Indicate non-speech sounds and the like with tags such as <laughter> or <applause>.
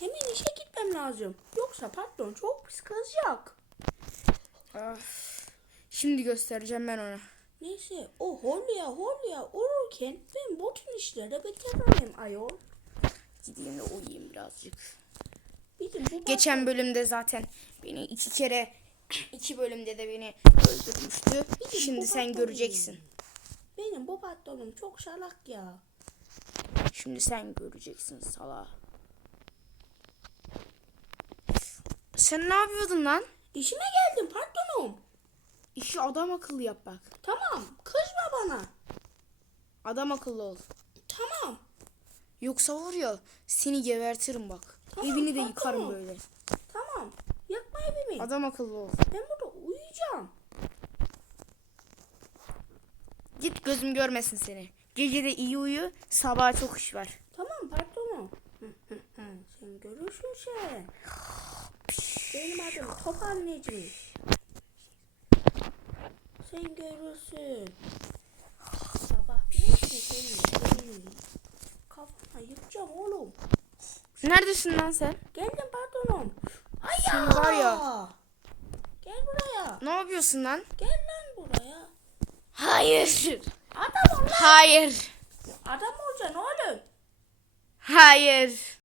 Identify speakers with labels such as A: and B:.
A: Hemen işe gitmem lazım. Yoksa patron çok pis kızacak.
B: Şimdi göstereceğim ben ona.
A: Neyse o holya holya olurken ben bütün işleri bitiririm ayol.
B: Gideyim de uyuyayım birazcık.
A: Bizim bu
B: Geçen bölümde zaten beni iki kere <clears throat> iki bölümde de beni öldürmüştü. Şimdi sen göreceksin.
A: Benim bu patronum çok şalak ya.
B: Şimdi sen göreceksin sala. Sen ne yapıyordun lan?
A: İşime geldim patronum.
B: İşi adam akıllı yap bak.
A: Tamam kızma bana.
B: Adam akıllı ol.
A: Tamam.
B: Yoksa var ya seni gebertirim bak.
A: Tamam,
B: Evini de yıkarım böyle.
A: Tamam. Yakma evimi.
B: Adam akıllı ol.
A: Ben burada uyuyacağım.
B: Git gözüm görmesin seni. Gece de iyi uyu. Sabaha çok iş var.
A: Tamam patronum. Sen görürsün sen. Benim adım Top anneciğim. Sen görürsün. Sabah bir şey senin kafana yıkacağım oğlum.
B: Neredesin lan sen?
A: Geldim patronum. Ay
B: Sen var ya.
A: Gel buraya.
B: Ne yapıyorsun lan?
A: Gel lan buraya.
B: Hayır.
A: Adam ol lan.
B: Hayır.
A: Adam olacaksın oğlum.
B: Hayır.